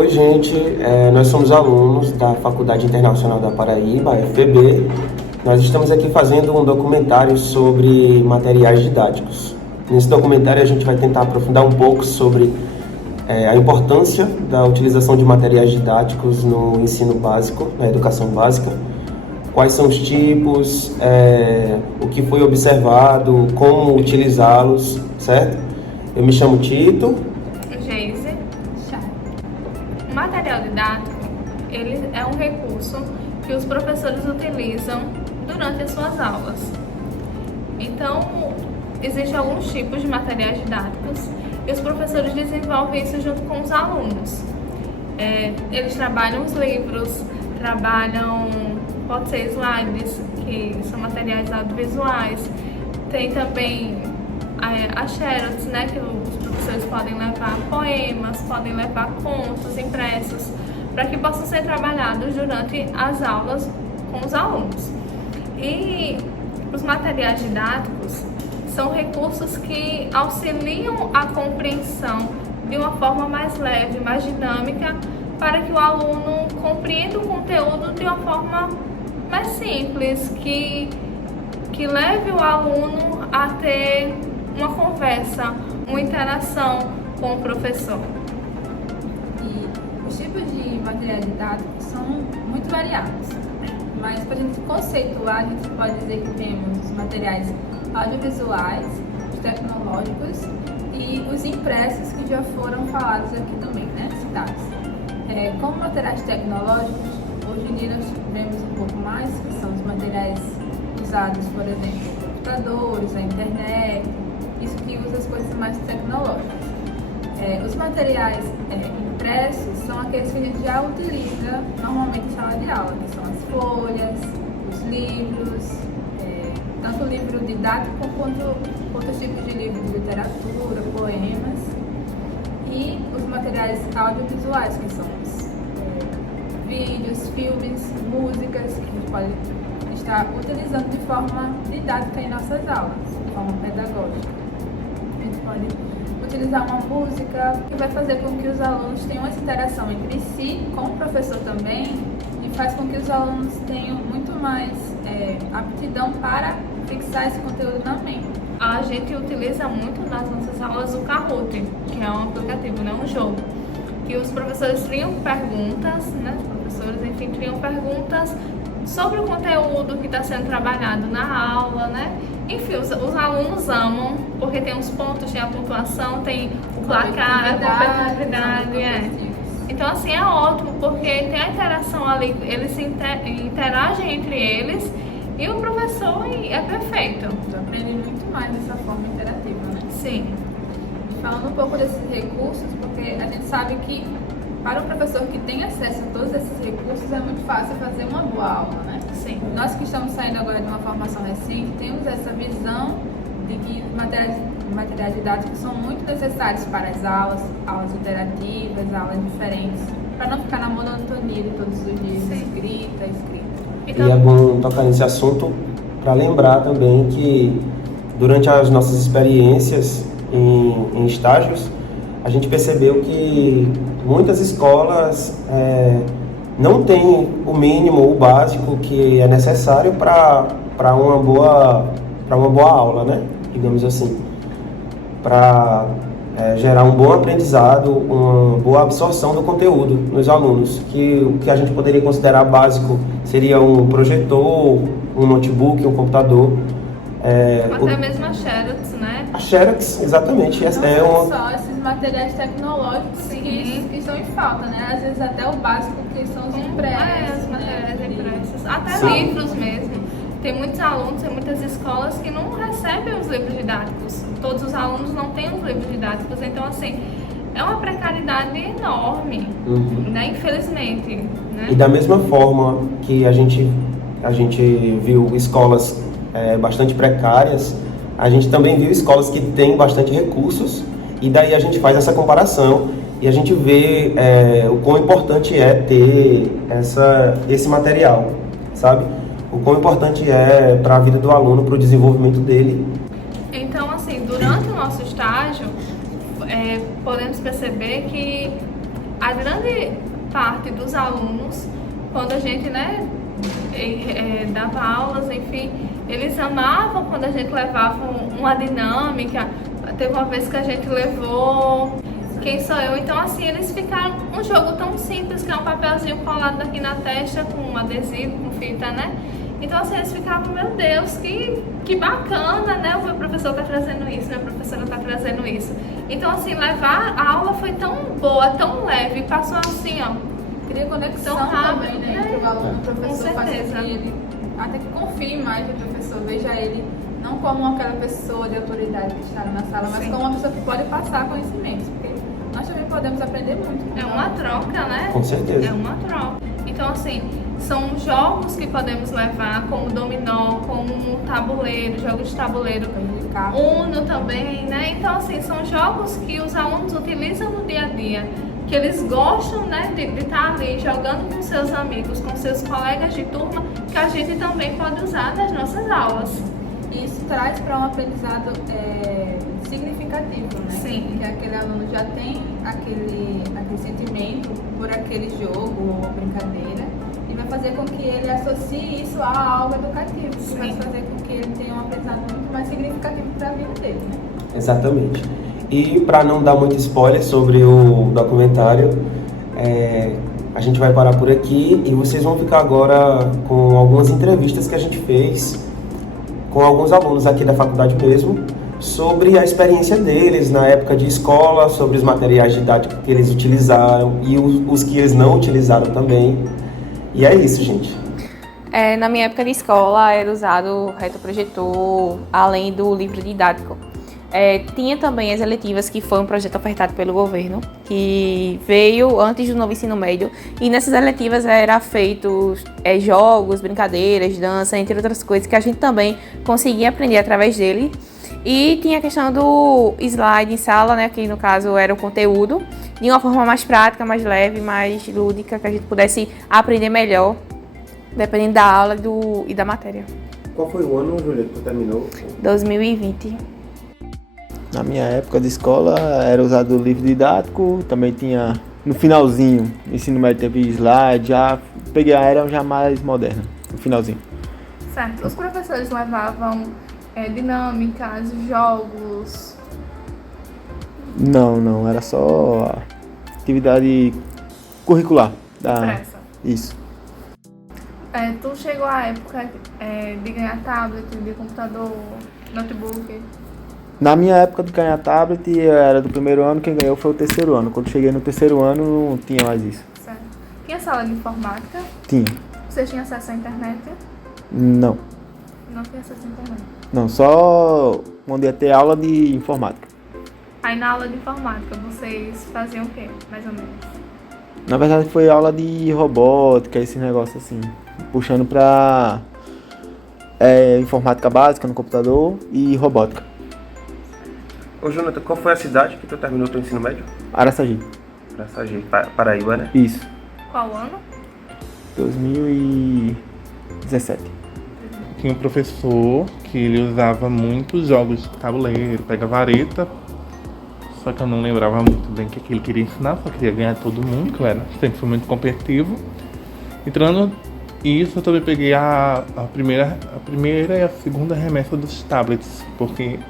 Oi, gente, nós somos alunos da Faculdade Internacional da Paraíba, FPB. Nós estamos aqui fazendo um documentário sobre materiais didáticos. Nesse documentário a gente vai tentar aprofundar um pouco sobre a importância da utilização de materiais didáticos no ensino básico, na educação básica. Quais são os tipos, o que foi observado, como utilizá-los, certo? Eu me chamo Tito. Geise. O material didático, ele é um recurso que os professores utilizam durante as suas aulas. Então, existem alguns tipos de materiais didáticos e os professores desenvolvem isso junto com os alunos. Eles trabalham os livros, pode ser slides, que são materiais audiovisuais, tem também as xerox, né, que os professores podem levar poemas, podem levar contos impressos, para que possam ser trabalhados durante as aulas com os alunos. E os materiais didáticos são recursos que auxiliam a compreensão de uma forma mais leve, mais dinâmica, para que o aluno compreenda o conteúdo de uma forma mais simples, que leve o aluno a ter uma conversa, uma interação com o professor. E os tipos de materiais didáticos são muito variados, mas para a gente conceituar, a gente pode dizer que temos os materiais audiovisuais, os tecnológicos e os impressos, que já foram falados aqui também, né, citados. Como materiais tecnológicos, hoje em dia nós vemos um pouco mais, que são os materiais usados, por exemplo, computadores, a internet, isso que usa as coisas mais tecnológicas. Os materiais impressos são aqueles que a gente já utiliza normalmente em sala de aula, que são as folhas, os livros, tanto o livro didático quanto outros tipos de livros de literatura, poemas, e os materiais audiovisuais, que são os vídeos, filmes, músicas, que a gente pode estar utilizando de forma didática em nossas aulas, de forma pedagógica. A gente pode utilizar uma música que vai fazer com que os alunos tenham essa interação entre si, com o professor também, e faz com que os alunos tenham muito mais aptidão para fixar esse conteúdo na mente. A gente utiliza muito nas nossas aulas o Kahoot, que é um aplicativo, né, um jogo, que os professores criam perguntas, né, criam perguntas sobre o conteúdo que está sendo trabalhado na aula, né? Enfim, os alunos amam, porque tem os pontos, tem a pontuação, tem o placar, a competitividade. Então, assim, é ótimo, porque tem a interação ali, eles se interagem entre eles e o professor é perfeito. Aprende muito mais dessa forma interativa, né? Sim. Falando um pouco desses recursos, porque a gente sabe que para o professor que tem acesso a todos esses recursos é muito fácil fazer uma boa aula, né? Sim. Nós que estamos saindo agora de uma formação recente, temos essa visão de que materiais didáticos são muito necessários para as aulas interativas, aulas diferentes, para não ficar na monotonia de todos os dias, escrita. Então, e é bom tocar nesse assunto para lembrar também que durante as nossas experiências em estágios, a gente percebeu que muitas escolas não têm o mínimo, o básico que é necessário para uma boa aula, né? Digamos assim, para gerar um bom aprendizado, uma boa absorção do conteúdo nos alunos, que o que a gente poderia considerar básico seria um projetor, um notebook, um computador. Até mesmo a xerox, né? A xerox, exatamente. Não são só esses materiais tecnológicos que estão em falta, né? Às vezes até o básico, que são os impressos. Os materiais impressos. Até Sim. livros mesmo. Tem muitos alunos, tem muitas escolas que não recebem os livros didáticos. Todos os alunos não têm os livros didáticos. Então, assim, é uma precariedade enorme, né? Infelizmente. Né? E da mesma forma que a gente viu escolas bastante precárias, a gente também viu escolas que têm bastante recursos, e daí a gente faz essa comparação e a gente vê o quão importante é ter esse material, sabe? O quão importante é para a vida do aluno, para o desenvolvimento dele. Então, assim, durante o nosso estágio, podemos perceber que a grande parte dos alunos, quando a gente, né, dava aulas, enfim, eles amavam quando a gente levava uma dinâmica. Teve uma vez que a gente levou Quem Sou Eu, então assim, eles ficaram um jogo tão simples, que é um papelzinho colado aqui na testa com um adesivo, com fita, né? Então assim, eles ficavam, meu Deus, que bacana, né? O meu professor tá trazendo isso, minha professora tá trazendo isso. Então assim, levar a aula foi tão boa, tão leve, passou assim, ó. Cria conexão rápido, também, né? né? Entre o aluno e o professor, Com faz com certeza. que ele até que confie mais no professor, veja ele não como aquela pessoa de autoridade que está na sala, mas Sim. como uma pessoa que pode passar conhecimentos, porque nós também podemos aprender muito. É uma troca, né? Com certeza. É uma troca. Então, assim, são jogos que podemos levar, como dominó, como tabuleiro, jogos de tabuleiro, Uno também, né? Então, assim, são jogos que os alunos utilizam no dia a dia, que eles gostam, né, de estar ali jogando com seus amigos, com seus colegas de turma, que a gente também pode usar nas nossas aulas. E isso traz para um aprendizado significativo, né? Sim. Que aquele aluno já tem aquele sentimento por aquele jogo ou brincadeira e vai fazer com que ele associe isso a algo educativo, que vai fazer com que ele tenha um aprendizado muito mais significativo para a vida dele, né? Exatamente. E para não dar muito spoiler sobre o documentário, a gente vai parar por aqui e vocês vão ficar agora com algumas entrevistas que a gente fez com alguns alunos aqui da faculdade mesmo, sobre a experiência deles na época de escola, sobre os materiais didáticos que eles utilizaram e os que eles não utilizaram também. E é isso, gente. Na minha época de escola era usado retroprojetor, além do livro didático. Tinha também as eletivas, que foi um projeto ofertado pelo governo, que veio antes do novo ensino médio, e nessas eletivas era feitos jogos, brincadeiras, dança, entre outras coisas, que a gente também conseguia aprender através dele. E tinha a questão do slide em sala, né, que no caso era o conteúdo, de uma forma mais prática, mais leve, mais lúdica, que a gente pudesse aprender melhor, dependendo da aula e da matéria. Qual foi o ano, Júlia, que tu terminou? 2020. Na minha época de escola era usado o livro didático, também tinha no finalzinho, no ensino médio teve slide, já peguei a era já mais moderna, no finalzinho. Certo. Os professores levavam dinâmicas, jogos. Não, era só atividade curricular. Expressa. Isso. Tu chegou à época de ganhar tablet, de computador, notebook? Na minha época de ganhar tablet, era do primeiro ano, quem ganhou foi o terceiro ano. Quando cheguei no terceiro ano, não tinha mais isso. Certo. Tinha sala de informática? Tinha. Você tinha acesso à internet? Não. Não tinha acesso à internet. Não, só onde ia ter aula de informática. Aí na aula de informática, vocês faziam o quê, mais ou menos? Na verdade foi aula de robótica, esse negócio assim, puxando pra informática básica no computador e robótica. Ô, Jonathan, qual foi a cidade que tu terminou teu ensino médio? Araçagi. Araçagi, Paraíba, né? Isso, Qual ano? 2017. Tinha um professor que ele usava muitos jogos de tabuleiro, pega vareta, só que eu não lembrava muito bem o que ele queria ensinar, só queria ganhar todo mundo, que eu sempre fui muito competitivo. Entrando isso, eu também peguei a primeira e a segunda remessa dos tablets, porque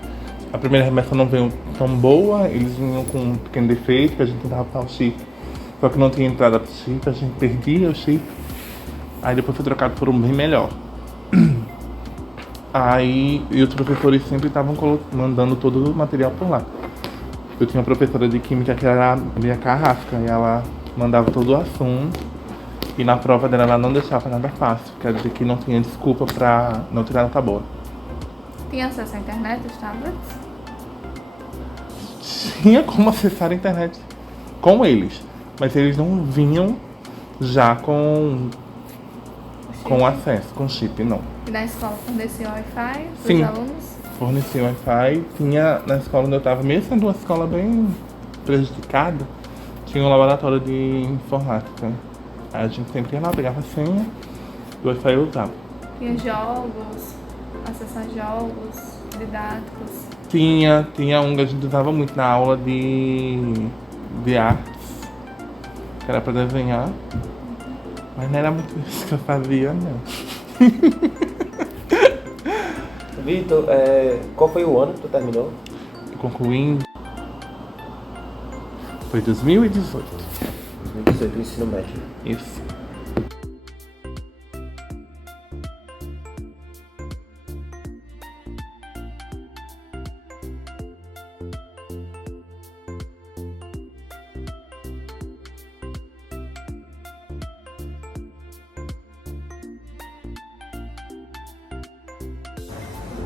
a primeira remessa não veio tão boa, eles vinham com um pequeno defeito, que a gente tentava botar o chip, só que não tinha entrada pro chip, a gente perdia o chip. Aí depois foi trocado por um bem melhor. Aí, e os professores sempre estavam mandando todo o material por lá. Eu tinha uma professora de química que era a minha carrasca, e ela mandava todo o assunto, e na prova dela ela não deixava nada fácil, quer dizer que não tinha desculpa pra não tirar nota boa. Tinha acesso à internet, os tablets? Tinha como acessar a internet com eles, mas eles não vinham já com acesso, com chip, não. E na escola fornecia Wi-Fi para Sim. os alunos? Fornecia Wi-Fi, tinha na escola onde eu estava, mesmo sendo uma escola bem prejudicada, tinha um laboratório de informática. Aí a gente sempre ia lá, pegava a senha, o Wi-Fi eu usava. Tinha jogos, acessar jogos didáticos. Tinha um que a gente usava muito na aula de artes, que era pra desenhar. Mas não era muito isso que eu fazia, não. Vitor, qual foi o ano que tu terminou? Concluindo. Foi 2018. 2018, o ensino médio. Isso.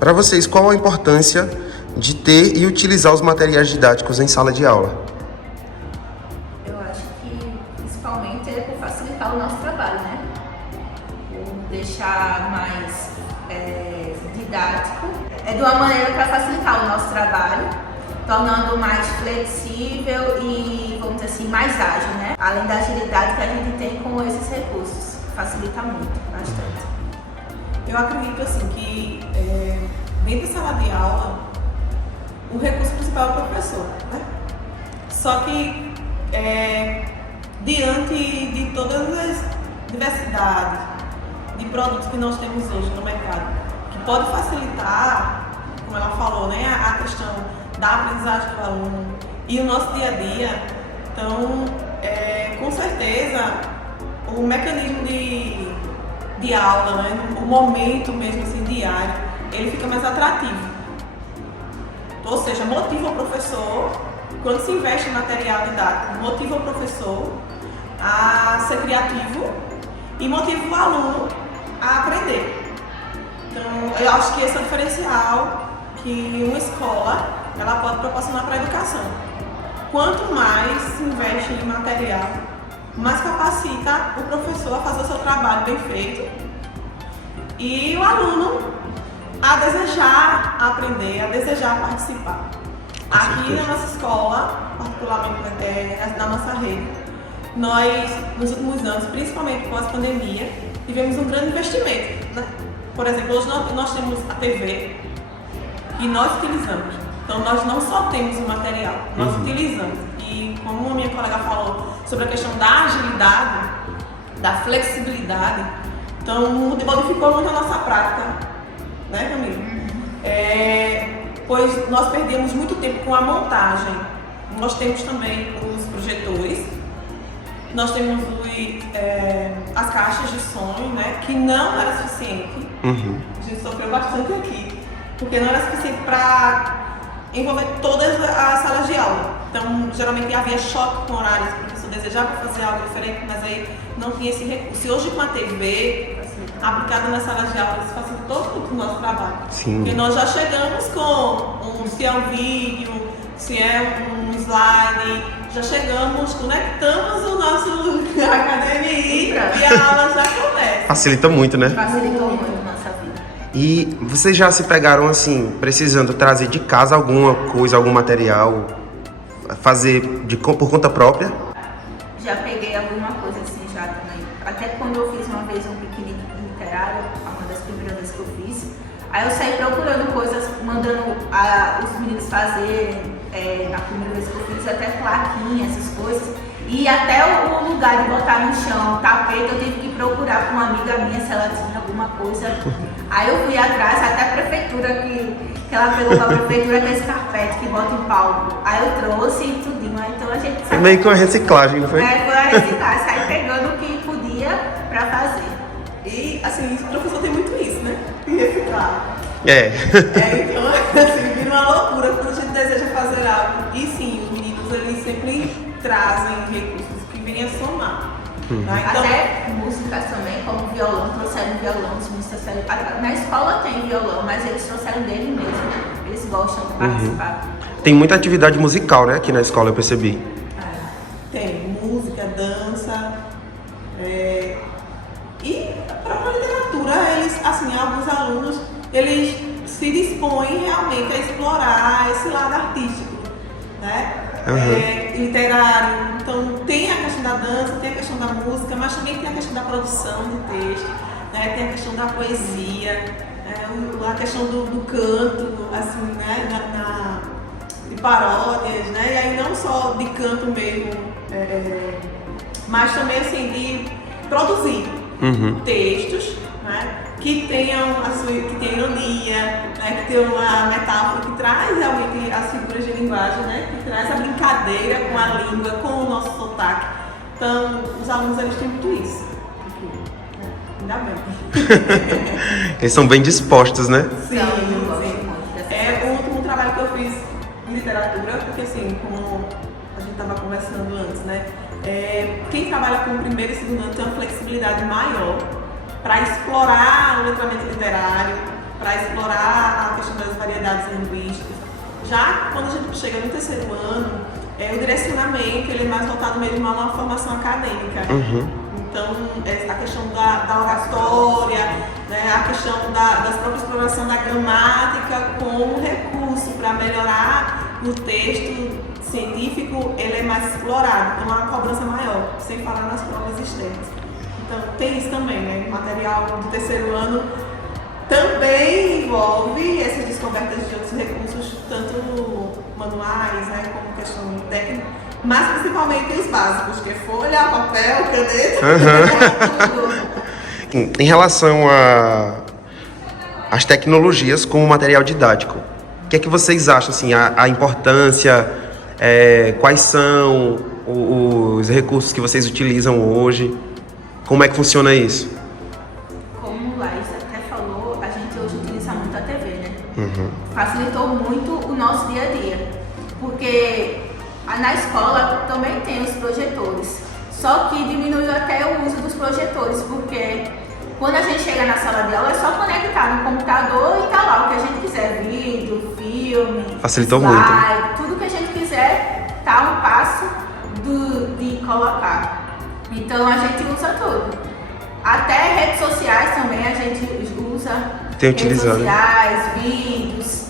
Para vocês, qual a importância de ter e utilizar os materiais didáticos em sala de aula? Eu acho que principalmente é por facilitar o nosso trabalho, né? Por deixar mais didático. É de uma maneira para facilitar o nosso trabalho, tornando mais flexível e, vamos dizer assim, mais ágil, né? Além da agilidade que a gente tem com esses recursos. Facilita muito, bastante. Eu acredito assim que dentro da sala de aula o recurso principal é o professor, né? Só que diante de todas as diversidades de produtos que nós temos hoje no mercado, que pode facilitar, como ela falou, né, a questão da aprendizagem do aluno e o nosso dia a dia, então com certeza o mecanismo de aula, né, o momento mesmo assim diário, ele fica mais atrativo. Ou seja, motiva o professor, quando se investe em material didático, motiva o professor a ser criativo e motiva o aluno a aprender. Então, eu acho que esse é o diferencial que uma escola ela pode proporcionar para a educação. Quanto mais se investe em material, mais capacita o professor a fazer o seu trabalho bem feito e o aluno a desejar aprender, a desejar participar. Aqui na nossa escola, particularmente na nossa rede, nós, nos últimos anos, principalmente pós-pandemia, tivemos um grande investimento, né? Por exemplo, hoje nós temos a TV e nós utilizamos. Então, nós não só temos o material, nós utilizamos. E como a minha colega falou sobre a questão da agilidade, da flexibilidade, então modificou muito a nossa prática, né, Camila? Pois nós perdemos muito tempo com a montagem. Nós temos também os projetores, nós temos as caixas de som, né, que não era suficiente. A gente sofreu bastante aqui, porque não era suficiente para envolver todas as salas de aula. Então, geralmente havia choque com horários, o professor desejava fazer algo diferente, mas aí não tinha esse recurso. E hoje com a TV aplicada nas salas de aula, isso facilitou muito o nosso trabalho. Sim. Porque nós já chegamos com se é um vídeo, se é um slide, já chegamos, conectamos o nosso HDMI e a aula já começa. Facilita muito, né? Facilitou muito a nossa vida. E vocês já se pegaram assim, precisando trazer de casa alguma coisa, algum material, fazer por conta própria? Já peguei alguma coisa assim já também. Até quando eu fiz uma vez um piquenique literário, uma das primeiras vezes que eu fiz, aí eu saí procurando coisas, mandando os meninos fazerem, na primeira vez que eu fiz, até plaquinha, essas coisas. E até o lugar de botar no chão, tapete, eu tive que procurar com uma amiga minha se ela tinha alguma coisa. Aí eu fui atrás, até a prefeitura, que ela pegou pra prefeitura aquele carpete que bota em palco. Aí eu trouxe e tudinho. Então a gente saiu. Meio que uma reciclagem, não foi? Foi a reciclagem, saí pegando o que podia pra fazer. E assim, o professor tem muito isso, né? E reciclar. Então, assim, vira uma loucura quando a gente deseja fazer algo. E sim, os meninos, eles sempre trazem recursos que vêm a somar. Né? Então, até músicas também, como violão, trouxeram violão, os meninos trouxeram. Na escola tem violão, mas eles trouxeram dele mesmo. Eles gostam de participar. Tem muita atividade musical, né, aqui na escola, eu percebi. Tem música, dança. E a própria literatura, eles, assim, alguns alunos, eles se dispõem realmente a explorar esse lado artístico, né? Literário. Então tem a questão da dança, tem a questão da música, mas também tem a questão da produção de texto, né? Tem a questão da poesia, a questão do canto, assim, né? De paródias, né? E aí não só de canto mesmo, mas também assim de produzir textos, né, que tenham que tenham ironia, né, que tenham uma metáfora que traz realmente as figuras de linguagem, né, que traz a brincadeira com a língua, com o nosso sotaque. Então, os alunos eles têm muito isso. Ainda bem. Eles são bem dispostos, né? Sim, sim. O último trabalho que eu fiz em literatura, porque assim, como a gente estava conversando antes, né? Quem trabalha com o primeiro e segundo ano tem uma flexibilidade maior para explorar o letramento literário, para explorar a questão das variedades linguísticas. Já quando a gente chega no terceiro ano, o direcionamento ele é mais voltado mesmo a uma formação acadêmica. Então, a questão da oratória, né, a questão da própria exploração da gramática como recurso para melhorar o texto científico, ele é mais explorado, então há uma cobrança maior, sem falar nas provas externas. Então, tem isso também, né? O material do terceiro ano também envolve essas descobertas de outros recursos, tanto manuais, né, como questão técnica, mas principalmente os básicos, que é folha, papel, caneta. Em relação às tecnologias como material didático, o que é que vocês acham, assim, a importância, quais são os recursos que vocês utilizam hoje, como é que funciona isso? Como o Laís até falou, a gente hoje utiliza muito a TV, né? Facilitou muito o nosso dia a dia, porque na escola também tem os projetores, só que diminuiu até o uso dos projetores, porque quando a gente chega na sala de aula é só conectar no computador e tá lá o que a gente quiser, vídeo, filme, facilitou slide, muito. Tudo que a gente quiser tá um passo de colocar. Então a gente usa tudo. Até redes sociais também a gente usa. Tem redes utilizado. Sociais, vídeos,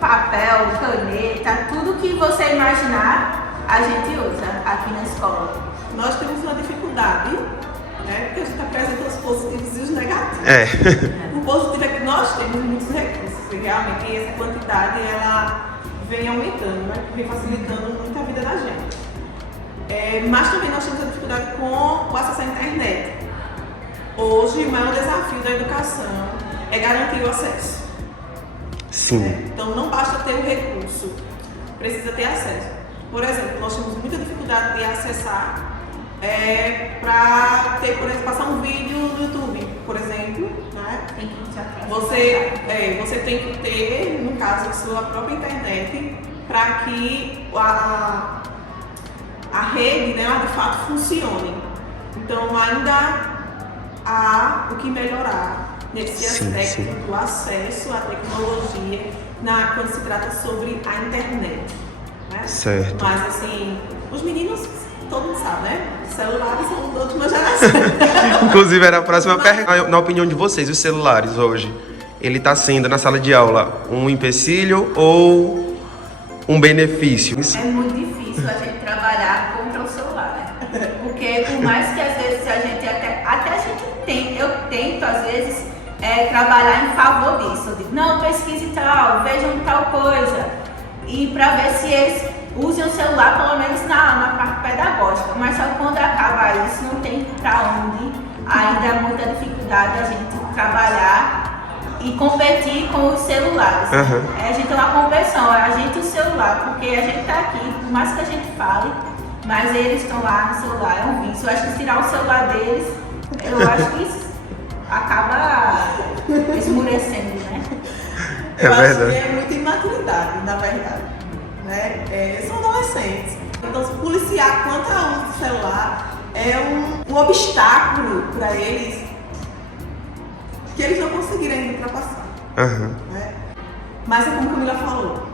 papel, caneta, tudo que você imaginar a gente usa aqui na escola. Nós temos uma dificuldade, né? Porque a gente apresenta os positivos e os negativos. O positivo é que nós temos muitos recursos, e realmente essa quantidade ela vem aumentando, né? Vem facilitando muito a vida da gente. Mas também nós temos a dificuldade com o acesso à internet. Hoje, o maior desafio da educação é garantir o acesso. Sim. Então, não basta ter o recurso, precisa ter acesso. Por exemplo, nós temos muita dificuldade de acessar para ter, por exemplo, passar um vídeo no YouTube, por exemplo, né? Tem que ter acesso. Você tem que ter, no caso, a sua própria internet para que a rede, né, ela de fato funcione. Então, ainda há o que melhorar nesse aspecto do acesso à tecnologia quando se trata sobre a internet, né? Certo. Mas assim, os meninos, todo mundo sabe, né? Os celulares são da última geração. Inclusive, era a próxima pergunta. Na opinião de vocês, os celulares hoje, ele está sendo na sala de aula um empecilho ou um benefício? É muito difícil a gente trabalhar contra o celular, né? Porque por mais que às vezes a gente até a gente tenta, eu tento às vezes trabalhar em favor disso. Não, pesquise tal, vejam tal coisa. E para ver se eles usem o celular pelo menos na parte pedagógica. Mas só quando acaba isso não tem para onde. Ainda é muita dificuldade a gente trabalhar e competir com os celulares. A gente tem uma competição, a gente e o celular, porque a gente está aqui, por mais que a gente fale, mas eles estão lá no celular, é um vício. Eu acho que tirar o celular deles, eu acho que isso acaba esmurecendo, né? Eu acho que é muita imaturidade, na verdade, né? São adolescentes. Então, se policiar quanto ao uso do celular é um obstáculo para eles que eles não conseguiram ainda ultrapassar. Né? Mas é como a Camila falou,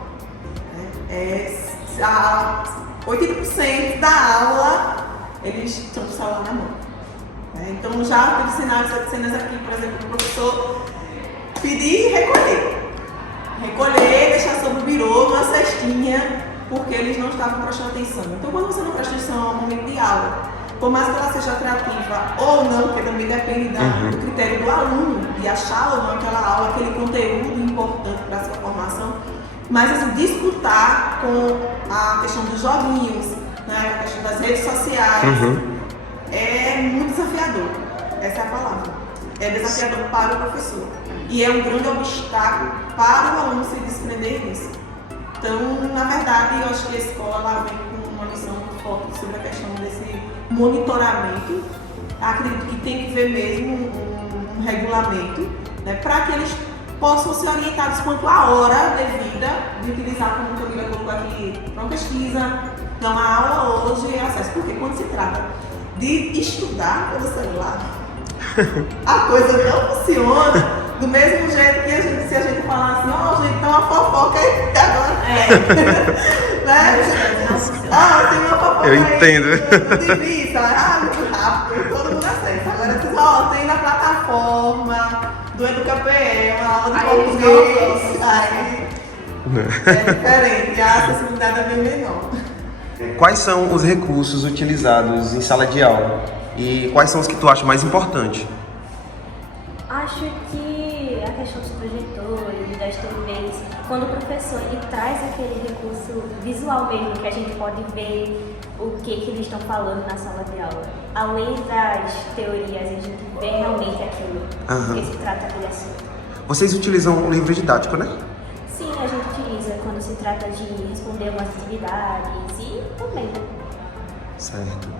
né? 80% da aula eles estão com o celular na mão. Né? Então já teve cenas aqui, por exemplo, do professor pedir e recolher, deixar sobre o birô, uma cestinha, porque eles não estavam prestando atenção. Então quando você não presta atenção ao momento de aula, por mais que ela seja atrativa ou não, porque também depende do critério do aluno, de achar ou não aquela aula, aquele conteúdo importante para a sua formação, mas assim, disputar com a questão dos joguinhos, né? né, a questão das redes sociais, é muito desafiador. Essa é a palavra. É desafiador para o professor. E é um grande obstáculo para o aluno se desprender disso. Então, na verdade, eu acho que a escola ela vem com uma missão muito forte sobre a questão desse monitoramento. Acredito que tem que ver mesmo um regulamento, né, para que eles possam ser orientados quanto à hora devida de utilizar, como a Camila colocou aqui, para uma pesquisa. Então, a aula hoje é acesso, porque quando se trata de estudar pelo celular, a coisa não funciona do mesmo jeito que se a gente falar assim, gente, tem uma fofoca aí agora. Né? Tem uma fofoca Eu aí. entendo. De vista, muito rápido, todo mundo acessa. Agora, tem na plataforma do EducaPE, uma aula de português. Aí é diferente, a acessibilidade é bem menor. Quais são os recursos utilizados em sala de aula? E quais são os que tu acha mais importantes? Acho que a questão dos projetores, das TVs, quando o professor ele traz aquele recurso visual mesmo, que a gente pode ver o que eles estão falando na sala de aula. Além das teorias, a gente vê realmente aquilo que se trata aquele assunto. Vocês utilizam o livro didático, né? Sim, a gente utiliza quando se trata de responder umas atividades e também. Certo.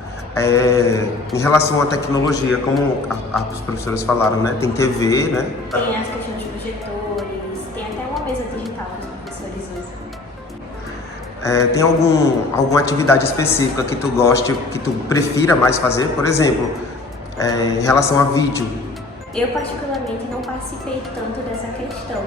Em relação à tecnologia, como os professores falaram, né? Tem TV, né? Tem as questões de projetores, tem até uma mesa digital que os professores usam. Tem alguma atividade específica que tu goste, que tu prefira mais fazer? Por exemplo, em relação a vídeo. Eu particularmente não participei tanto dessa questão,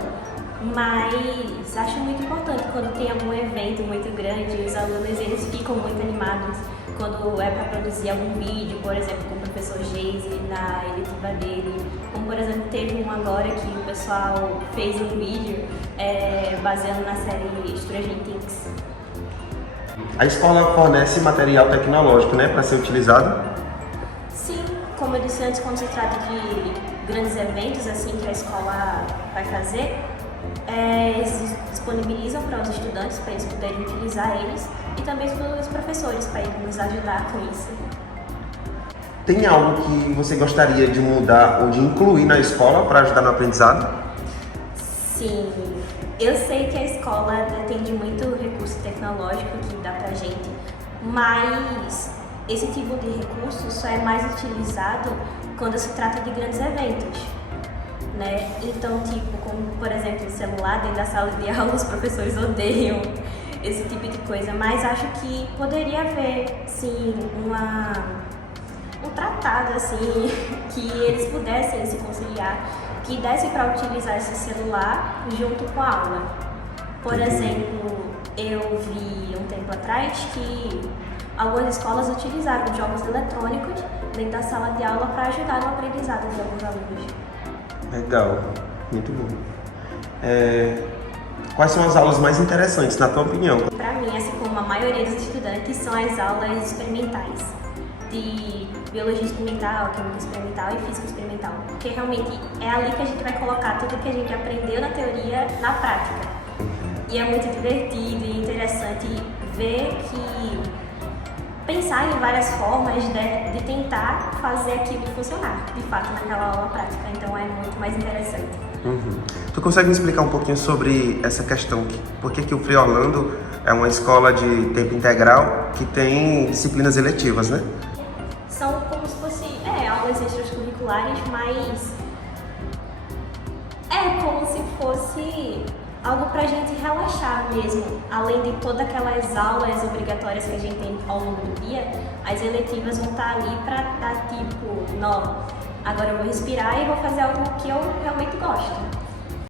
mas acho muito importante quando tem algum evento muito grande, os alunos eles ficam muito animados quando é para produzir algum vídeo, por exemplo, com o professor Geise na eletiva dele. Como, por exemplo, teve um agora que o pessoal fez um vídeo baseado na série Stranger Things. A escola fornece material tecnológico, né, para ser utilizado? Sim, como eu disse antes, quando se trata de grandes eventos assim que a escola vai fazer, eles disponibilizam para os estudantes, para eles poderem utilizar eles, e também para os professores, para eles nos ajudar com isso. Tem algo que você gostaria de mudar ou de incluir na escola para ajudar no aprendizado? Sim, eu sei que a escola atende muito recurso tecnológico que dá pra gente, mas esse tipo de recurso só é mais utilizado quando se trata de grandes eventos, né? Então, tipo, como por exemplo o celular dentro da sala de aula, os professores odeiam esse tipo de coisa, mas acho que poderia haver, sim, um tratado, assim, que eles pudessem se conciliar, que desse para utilizar esse celular junto com a aula. Por exemplo, eu vi um tempo atrás que algumas escolas utilizaram jogos eletrônicos dentro da sala de aula para ajudar no aprendizado de alguns alunos. Legal, muito bom. Quais são as aulas mais interessantes, na tua opinião? Para mim, assim como a maioria dos estudantes, são as aulas experimentais, de biologia experimental, química experimental e física experimental, porque realmente é ali que a gente vai colocar tudo que a gente aprendeu na teoria na prática. E é muito divertido e interessante ver que pensar em várias formas de tentar fazer aquilo funcionar, de fato, naquela aula prática. Então é muito mais interessante. Tu consegue me explicar um pouquinho sobre essa questão? Por que o Friorlando é uma escola de tempo integral que tem disciplinas eletivas, né? São como se fossem aulas extracurriculares, mas é como se fosse algo pra gente relaxar mesmo. Além de todas aquelas aulas obrigatórias que a gente tem ao longo do dia, as eletivas vão estar ali pra dar tipo, não, agora eu vou respirar e vou fazer algo que eu realmente gosto.